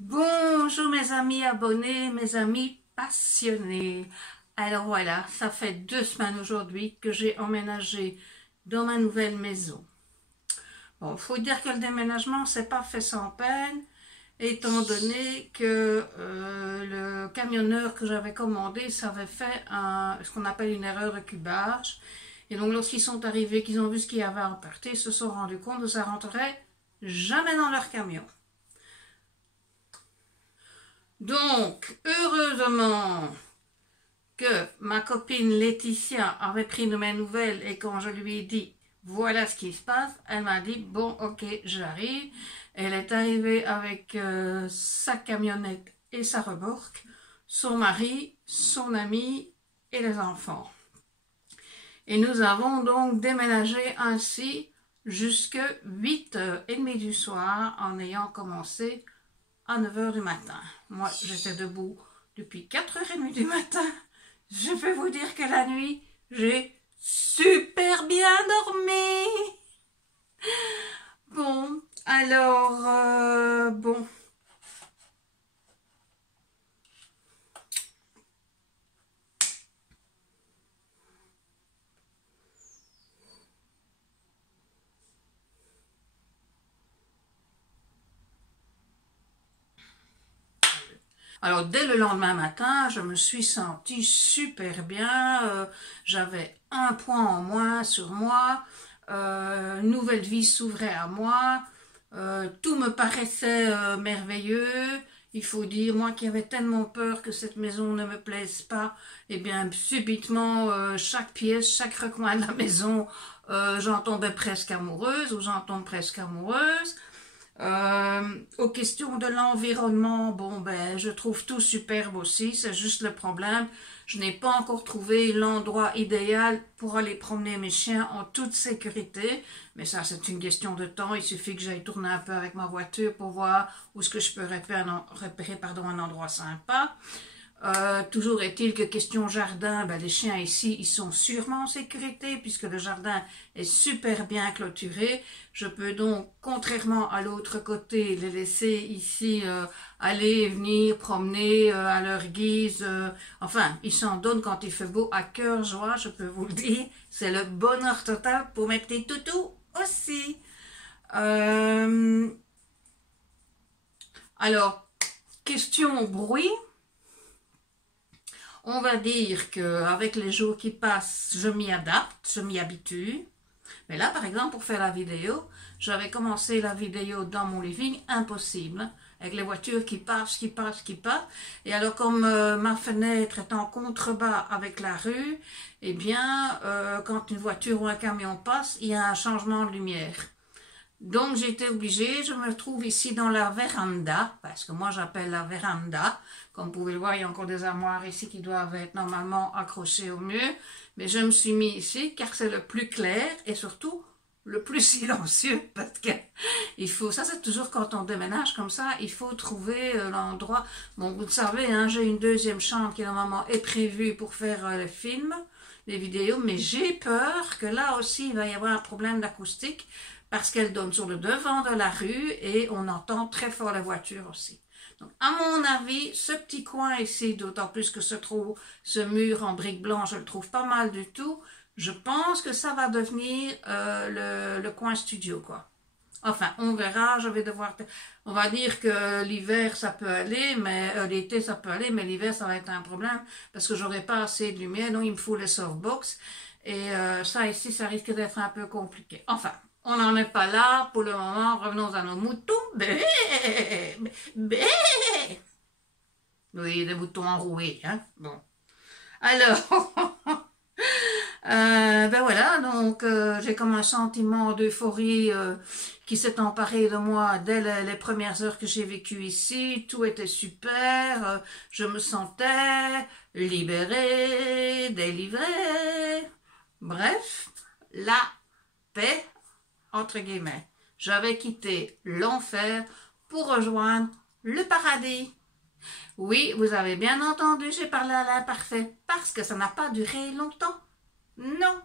Bonjour mes amis abonnés, mes amis passionnés. Alors voilà, ça fait 2 semaines aujourd'hui que j'ai emménagé dans ma nouvelle maison. Bon, faut dire que le déménagement s'est pas fait sans peine, étant donné que le camionneur que j'avais commandé, ça avait fait ce qu'on appelle une erreur de cubage. Et donc lorsqu'ils sont arrivés, qu'ils ont vu ce qu'il y avait à emporter, ils se sont rendus compte que ça rentrerait jamais dans leur camion. Donc, heureusement que ma copine Laetitia avait pris de mes nouvelles et quand je lui ai dit voilà ce qui se passe, elle m'a dit bon ok j'arrive. Elle est arrivée avec sa camionnette et sa remorque, son mari, son ami et les enfants. Et nous avons donc déménagé ainsi jusqu'à 8h30 du soir en ayant commencé à 9h du matin. Moi, j'étais debout depuis 4h30 du matin. Je peux vous dire que la nuit, j'ai super bien dormi. Bon, alors, bon. Alors, dès le lendemain matin, je me suis sentie super bien. J'avais un point en moins sur moi. Une nouvelle vie s'ouvrait à moi. Tout me paraissait merveilleux. Il faut dire, moi qui avais tellement peur que cette maison ne me plaise pas, eh bien, subitement, chaque pièce, chaque recoin de la maison, j'en tombais presque amoureuse ou j'en tombe presque amoureuse. Aux questions de l'environnement, bon ben je trouve tout superbe aussi, c'est juste le problème, je n'ai pas encore trouvé l'endroit idéal pour aller promener mes chiens en toute sécurité, mais ça c'est une question de temps, il suffit que j'aille tourner un peu avec ma voiture pour voir où est-ce que je peux repérer un endroit sympa. Toujours est-il que question jardin, ben les chiens ici, ils sont sûrement en sécurité puisque le jardin est super bien clôturé. Je peux donc, contrairement à l'autre côté, les laisser ici aller et venir, promener à leur guise. Enfin, ils s'en donnent quand il fait beau à cœur joie, je peux vous le dire. C'est le bonheur total pour mes petits toutous aussi. Alors, question bruit. On va dire qu'avec les jours qui passent, je m'y adapte, je m'y habitue. Mais là, par exemple, pour faire la vidéo, j'avais commencé la vidéo dans mon living, impossible, avec les voitures qui passent. Et alors, comme ma fenêtre est en contrebas avec la rue, eh bien, quand une voiture ou un camion passe, il y a un changement de lumière. Donc j'ai été obligée, je me trouve ici dans la véranda, parce que moi j'appelle la véranda. Comme vous pouvez le voir, il y a encore des armoires ici qui doivent être normalement accrochées au mur. Mais je me suis mis ici car c'est le plus clair et surtout le plus silencieux. Parce que il faut, ça c'est toujours quand on déménage comme ça, il faut trouver l'endroit. Bon, vous le savez, hein, j'ai une deuxième chambre qui normalement est prévue pour faire les films, les vidéos. Mais j'ai peur que là aussi il va y avoir un problème d'acoustique. Parce qu'elle donne sur le devant de la rue et on entend très fort la voiture aussi. Donc, à mon avis, ce petit coin ici, d'autant plus que se trouve ce mur en briques blanches, je le trouve pas mal du tout. Je pense que ça va devenir le coin studio, quoi. Enfin, on verra, je vais devoir... On va dire que l'hiver, ça peut aller, mais l'été, ça peut aller, mais l'hiver, ça va être un problème parce que j'aurai pas assez de lumière, donc il me faut les softbox. Et ça ici, ça risque d'être un peu compliqué. Enfin, on n'en est pas là pour le moment. Revenons à nos moutons. Bé, bé. Oui, des moutons enroués, hein. Bon. Alors, ben voilà, donc j'ai comme un sentiment d'euphorie qui s'est emparé de moi dès les premières heures que j'ai vécues ici. Tout était super, je me sentais libérée, délivrée. Bref, la paix, entre guillemets. J'avais quitté l'enfer pour rejoindre le paradis. Oui, vous avez bien entendu, j'ai parlé à l'imparfait, parce que ça n'a pas duré longtemps. Non.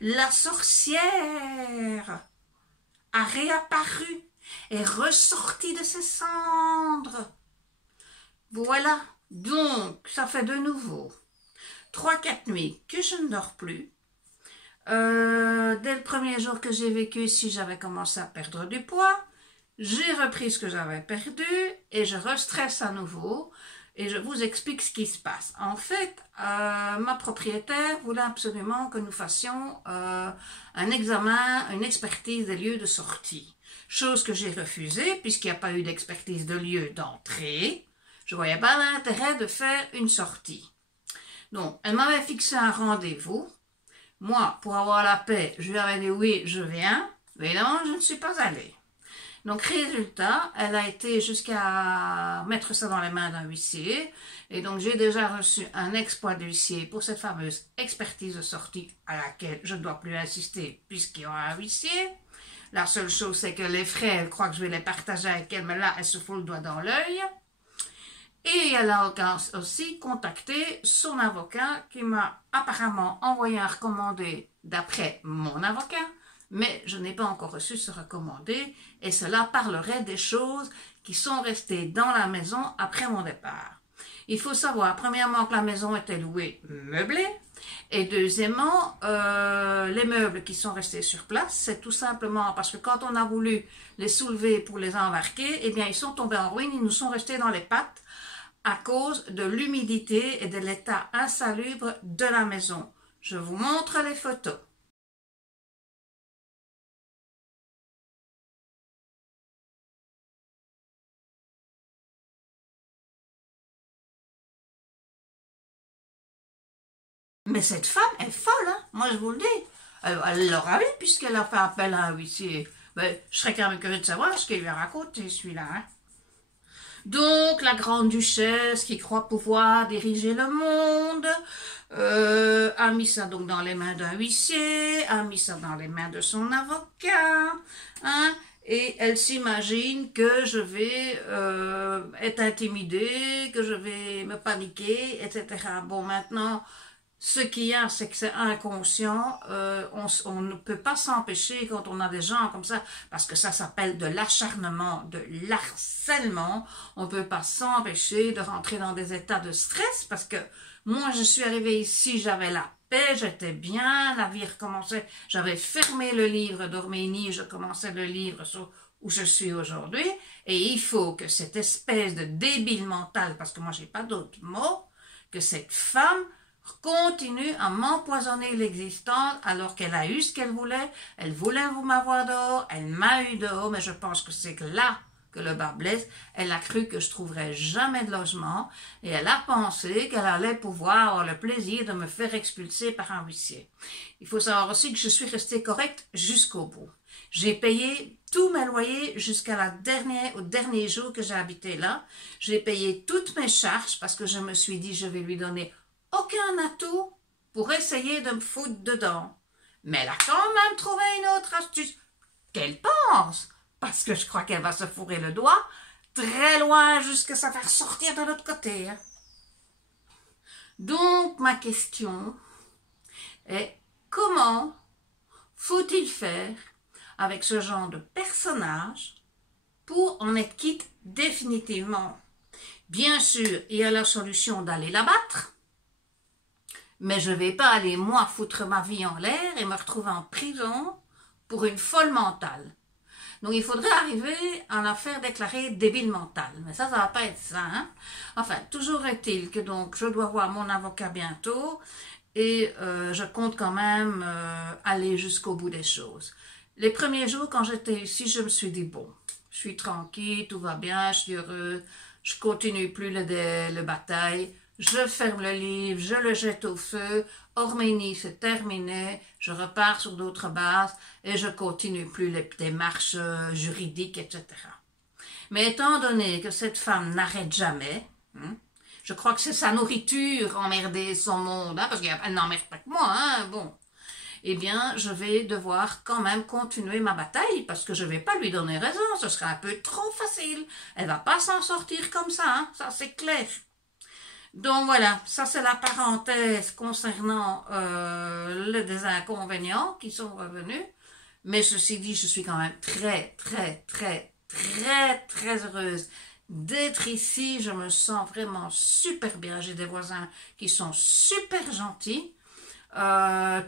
La sorcière a réapparu, est ressortie de ses cendres. Voilà, donc ça fait de nouveau 3-4 nuits que je ne dors plus. Dès le premier jour que j'ai vécu ici, j'avais commencé à perdre du poids. J'ai repris ce que j'avais perdu et je restresse à nouveau et je vous explique ce qui se passe. En fait, ma propriétaire voulait absolument que nous fassions un examen, une expertise des lieux de sortie. Chose que j'ai refusée puisqu'il n'y a pas eu d'expertise de lieu d'entrée. Je ne voyais pas l'intérêt de faire une sortie. Donc, elle m'avait fixé un rendez-vous. Moi, pour avoir la paix, je lui avais dit oui, je viens. Mais non, je ne suis pas allée. Donc, résultat, elle a été jusqu'à mettre ça dans les mains d'un huissier. Et donc, j'ai déjà reçu un exploit d'huissier pour cette fameuse expertise de sortie à laquelle je ne dois plus insister puisqu'il y aura un huissier. La seule chose, c'est que les frais, elle croit que je vais les partager avec elle, mais là, elle se fout le doigt dans l'œil. Et elle a aussi contacté son avocat qui m'a apparemment envoyé un recommandé d'après mon avocat, mais je n'ai pas encore reçu ce recommandé et cela parlerait des choses qui sont restées dans la maison après mon départ. Il faut savoir, premièrement, que la maison était louée meublée et deuxièmement, les meubles qui sont restés sur place, c'est tout simplement parce que quand on a voulu les soulever pour les embarquer, eh bien, ils sont tombés en ruine, ils nous sont restés dans les pattes à cause de l'humidité et de l'état insalubre de la maison. Je vous montre les photos. Mais cette femme est folle, hein? Moi je vous le dis. Elle l'aura vu puisqu'elle a fait appel à un huissier. Ben, je serais quand même curieux de savoir ce qu'il lui a raconté celui-là. Hein? Donc la grande duchesse qui croit pouvoir diriger le monde a mis ça donc dans les mains d'un huissier, a mis ça dans les mains de son avocat, hein, et elle s'imagine que je vais être intimidée, que je vais me paniquer, etc. Bon, maintenant, ce qu'il y a, c'est que c'est inconscient, on ne peut pas s'empêcher quand on a des gens comme ça, parce que ça s'appelle de l'acharnement, de l'harcèlement, on ne peut pas s'empêcher de rentrer dans des états de stress, parce que moi je suis arrivée ici, j'avais la paix, j'étais bien, la vie recommençait, j'avais fermé le livre d'Orménie, je commençais le livre sur où je suis aujourd'hui, et il faut que cette espèce de débile mental, parce que moi j'ai pas d'autre mot, que cette femme continue à m'empoisonner l'existence alors qu'elle a eu ce qu'elle voulait, elle voulait m'avoir dehors, elle m'a eu dehors, mais je pense que c'est là que le bas blesse, elle a cru que je trouverais jamais de logement et elle a pensé qu'elle allait pouvoir avoir le plaisir de me faire expulser par un huissier. Il faut savoir aussi que je suis restée correcte jusqu'au bout. J'ai payé tous mes loyers jusqu'à au dernier jour que j'ai habité là. J'ai payé toutes mes charges parce que je me suis dit je vais lui donner aucun atout pour essayer de me foutre dedans. Mais elle a quand même trouvé une autre astuce qu'elle pense, parce que je crois qu'elle va se fourrer le doigt très loin jusqu'à se faire sortir de l'autre côté. Donc ma question est comment faut-il faire avec ce genre de personnage pour en être quitte définitivement? Bien sûr, il y a la solution d'aller l'abattre, mais je ne vais pas aller, moi, foutre ma vie en l'air et me retrouver en prison pour une folle mentale. Donc, il faudrait arriver à la faire déclarer débile mentale. Mais ça va pas être ça. Hein? Enfin, toujours est-il que donc, je dois voir mon avocat bientôt et je compte quand même aller jusqu'au bout des choses. Les premiers jours, quand j'étais ici, je me suis dit, bon, je suis tranquille, tout va bien, je suis heureuse, je continue plus le bataille. Je ferme le livre, je le jette au feu, Orménie c'est terminé, je repars sur d'autres bases et je continue plus les démarches juridiques, etc. Mais étant donné que cette femme n'arrête jamais, je crois que c'est sa nourriture emmerder son monde, parce qu'elle n'emmerde pas que moi, bon, eh bien, je vais devoir quand même continuer ma bataille parce que je ne vais pas lui donner raison, ce serait un peu trop facile. Elle ne va pas s'en sortir comme ça, ça c'est clair. Donc voilà, ça c'est la parenthèse concernant des inconvénients qui sont revenus. Mais ceci dit, je suis quand même très heureuse d'être ici. Je me sens vraiment super bien. J'ai des voisins qui sont super gentils.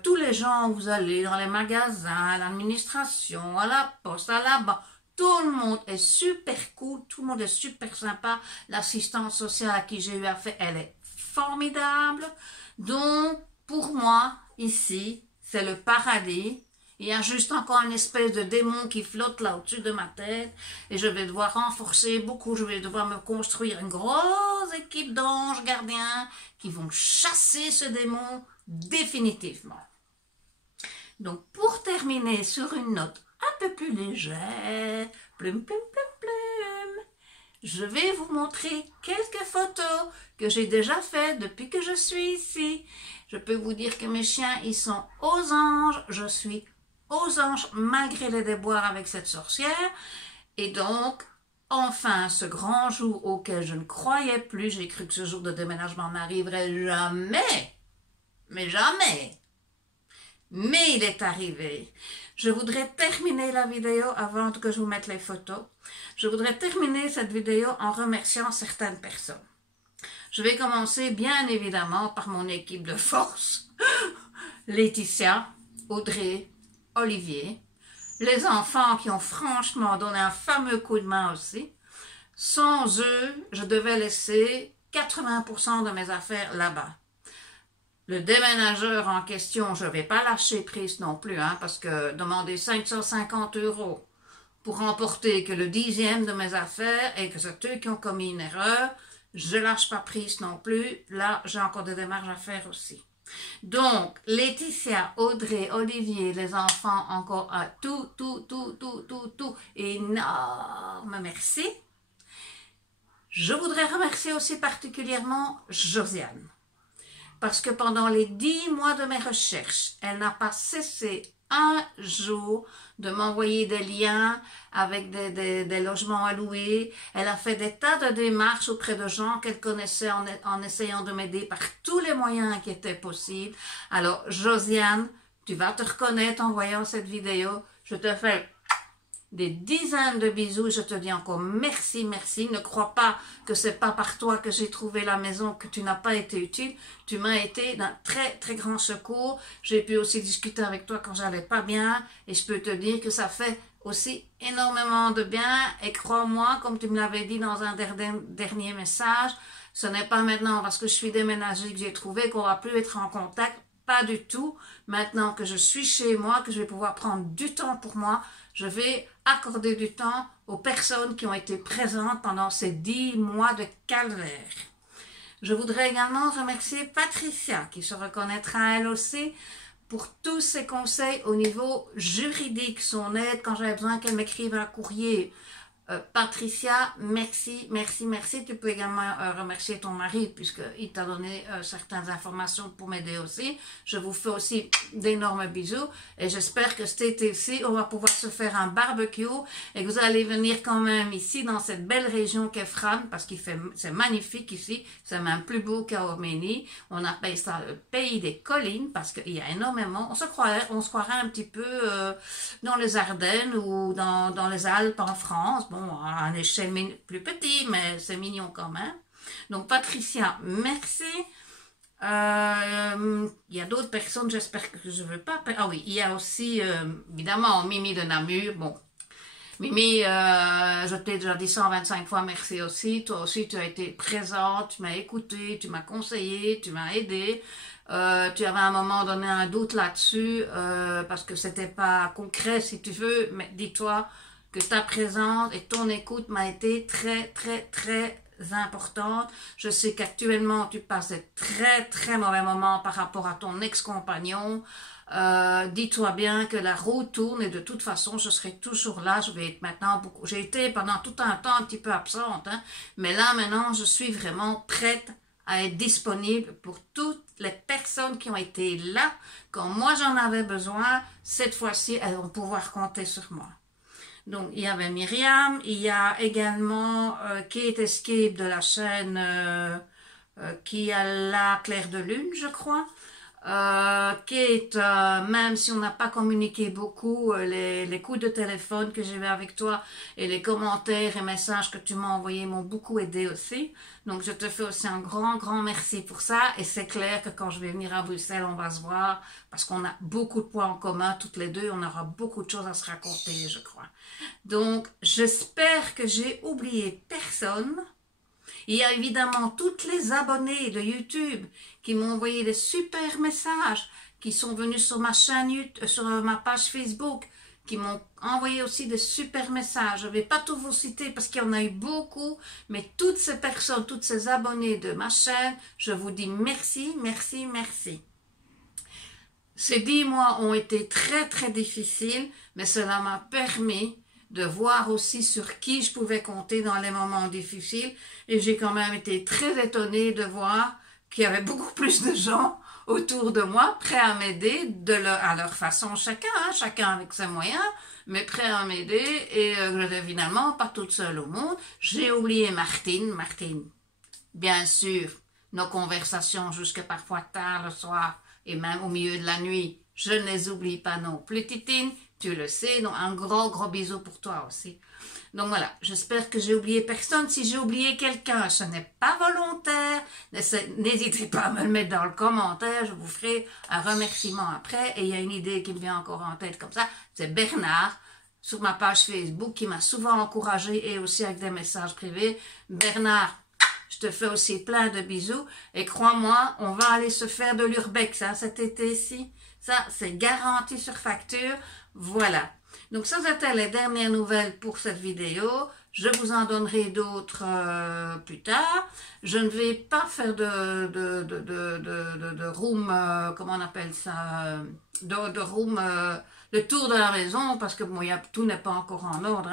Tous les gens où vous allez dans les magasins, à l'administration, à la poste, à la banque, tout le monde est super cool, tout le monde est super sympa. L'assistante sociale à qui j'ai eu affaire, elle est formidable. Donc, pour moi, ici, c'est le paradis. Il y a juste encore une espèce de démon qui flotte là au-dessus de ma tête et je vais devoir renforcer beaucoup, je vais devoir me construire une grosse équipe d'anges gardiens qui vont chasser ce démon définitivement. Donc pour terminer sur une note un peu plus légère, plum plum plum plum, je vais vous montrer quelques photos que j'ai déjà faites depuis que je suis ici. Je peux vous dire que mes chiens, ils sont aux anges, je suis aux anges malgré les déboires avec cette sorcière. Et donc, enfin, ce grand jour auquel je ne croyais plus, j'ai cru que ce jour de déménagement n'arriverait jamais, mais jamais. Mais il est arrivé. Je voudrais terminer la vidéo avant que je vous mette les photos. Je voudrais terminer cette vidéo en remerciant certaines personnes. Je vais commencer bien évidemment par mon équipe de force. Laetitia, Audrey, Olivier, les enfants qui ont franchement donné un fameux coup de main aussi. Sans eux, je devais laisser 80% de mes affaires là-bas. Le déménageur en question, je ne vais pas lâcher prise non plus, hein, parce que demander 550 € pour emporter que le 10e de mes affaires et que c'est eux qui ont commis une erreur, je ne lâche pas prise non plus. Là, j'ai encore des démarches à faire aussi. Donc, Laetitia, Audrey, Olivier, les enfants, encore un tout, énorme merci. Je voudrais remercier aussi particulièrement Josiane, parce que pendant les 10 mois de mes recherches, elle n'a pas cessé un jour de m'envoyer des liens avec des logements à louer. Elle a fait des tas de démarches auprès de gens qu'elle connaissait en essayant de m'aider par tous les moyens qui étaient possibles. Alors, Josiane, tu vas te reconnaître en voyant cette vidéo. Je te fais des dizaines de bisous, je te dis encore merci, merci. Ne crois pas que c'est pas par toi que j'ai trouvé la maison, que tu n'as pas été utile. Tu m'as été d'un très, très grand secours. J'ai pu aussi discuter avec toi quand j'allais pas bien et je peux te dire que ça fait aussi énormément de bien. Et crois-moi, comme tu me l'avais dit dans un dernier message, ce n'est pas maintenant parce que je suis déménagée que j'ai trouvé qu'on va plus être en contact. Pas du tout. Maintenant que je suis chez moi, que je vais pouvoir prendre du temps pour moi, je vais accorder du temps aux personnes qui ont été présentes pendant ces 10 mois de calvaire. Je voudrais également remercier Patricia, qui se reconnaîtra elle aussi, pour tous ses conseils au niveau juridique, son aide quand j'avais besoin qu'elle m'écrive un courrier. Patricia, merci, merci, merci. Tu peux également remercier ton mari puisqu'il t'a donné certaines informations pour m'aider aussi. Je vous fais aussi d'énormes bisous et j'espère que cet été-ci, on va pouvoir se faire un barbecue et que vous allez venir quand même ici dans cette belle région qu'est Fran parce c'est magnifique ici. C'est même plus beau qu'à Orménie. On appelle ça le pays des collines parce qu'il y a énormément. On se croirait un petit peu dans les Ardennes ou dans les Alpes en France. Bon, à une échelle plus petite, mais c'est mignon quand même. Donc, Patricia, merci. Il y a d'autres personnes, j'espère que je ne veux pas... Ah oui, il y a aussi, évidemment, Mimi de Namur. Bon, Mimi, je t'ai déjà dit 125 fois merci aussi. Toi aussi, tu as été présente, tu m'as écouté, tu m'as conseillé, tu m'as aidé. Tu avais à un moment donné un doute là-dessus, parce que c'était pas concret, si tu veux, mais dis-toi que ta présence et ton écoute m'a été très, très, très importante. Je sais qu'actuellement, tu passes de très, très mauvais moments par rapport à ton ex-compagnon. Dis-toi bien que la roue tourne et de toute façon, je serai toujours là. Je vais être maintenant beaucoup... J'ai été pendant tout un temps un petit peu absente, hein, mais là, maintenant, je suis vraiment prête à être disponible pour toutes les personnes qui ont été là. Quand moi, j'en avais besoin, cette fois-ci, elles vont pouvoir compter sur moi. Donc, il y avait Myriam, il y a également Kate Escape de la chaîne qui a la Claire de Lune, je crois. Kate, même si on n'a pas communiqué beaucoup, les coups de téléphone que j'ai eu avec toi et les commentaires et messages que tu m'as envoyés m'ont beaucoup aidé aussi. Donc je te fais aussi un grand merci pour ça. Et c'est clair que quand je vais venir à Bruxelles, on va se voir parce qu'on a beaucoup de points en commun toutes les deux. On aura beaucoup de choses à se raconter, je crois. Donc j'espère que j'ai oublié personne. Il y a évidemment toutes les abonnés de YouTube qui m'ont envoyé des super messages, qui sont venus sur ma chaîne YouTube, sur ma page Facebook, qui m'ont envoyé aussi des super messages. Je ne vais pas tous vous citer parce qu'il y en a eu beaucoup, mais toutes ces personnes, toutes ces abonnés de ma chaîne, je vous dis merci. Ces 10 mois ont été très difficiles, mais cela m'a permis de voir aussi sur qui je pouvais compter dans les moments difficiles. Et j'ai quand même été très étonnée de voir qu'il y avait beaucoup plus de gens autour de moi, prêts à m'aider à leur façon chacun avec ses moyens, mais prêts à m'aider. Et je n'étais finalement pas toute seule au monde. J'ai oublié Martine, bien sûr, nos conversations jusque parfois tard le soir et même au milieu de la nuit, je ne les oublie pas non plus, Titine. Tu le sais, donc un gros bisou pour toi aussi. Donc voilà, j'espère que j'ai oublié personne. Si j'ai oublié quelqu'un, ce n'est pas volontaire. N'hésitez pas à me le mettre dans le commentaire. Je vous ferai un remerciement après. Et il y a une idée qui me vient encore en tête comme ça. C'est Bernard, sur ma page Facebook, qui m'a souvent encouragée et aussi avec des messages privés. Bernard, je te fais aussi plein de bisous. Et crois-moi, on va aller se faire de l'urbex cet été-ci. Ça, c'est garanti sur facture. Voilà. Donc, ça, c'était les dernières nouvelles pour cette vidéo. Je vous en donnerai d'autres plus tard. Je ne vais pas faire de room, comment on appelle ça, de room, le tour de la maison, parce que bon, tout n'est pas encore en ordre.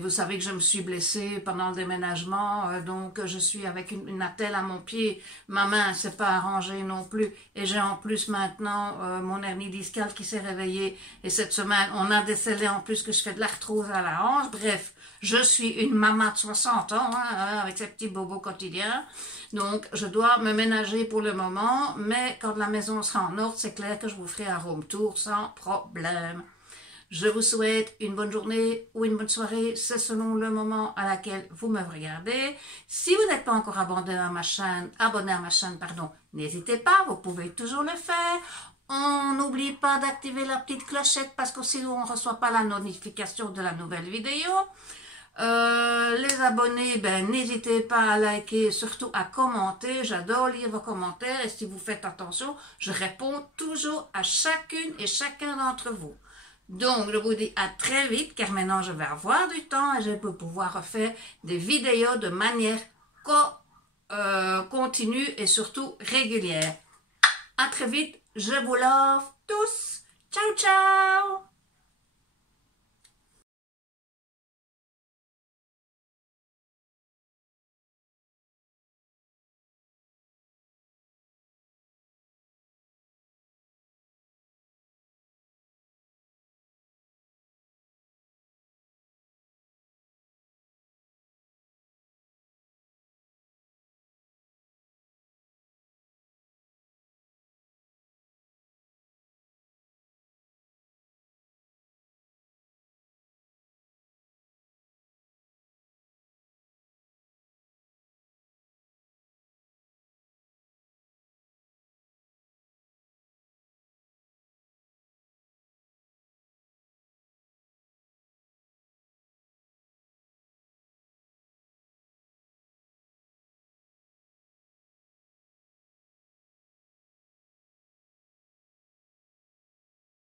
Vous savez que je me suis blessée pendant le déménagement, donc je suis avec une attelle à mon pied. Ma main ne s'est pas arrangée non plus. Et j'ai en plus maintenant mon hernie discale qui s'est réveillée. Et cette semaine, on a décelé en plus que je fais de l'arthrose à la hanche. Bref, je suis une maman de 60 ans, avec ses petits bobos quotidiens. Donc, je dois me ménager pour le moment, mais quand la maison sera en ordre, c'est clair que je vous ferai un home tour sans problème. Je vous souhaite une bonne journée ou une bonne soirée, c'est selon le moment à laquelle vous me regardez. Si vous n'êtes pas encore abonné à ma chaîne, n'hésitez pas, vous pouvez toujours le faire. On n'oublie pas d'activer la petite clochette parce que sinon on ne reçoit pas la notification de la nouvelle vidéo. Les abonnés, n'hésitez pas à liker, surtout à commenter. J'adore lire vos commentaires et si vous faites attention, je réponds toujours à chacune et chacun d'entre vous. Donc, je vous dis à très vite car maintenant je vais avoir du temps et je vais pouvoir refaire des vidéos de manière continue et surtout régulière. À très vite, je vous love tous. Ciao, ciao!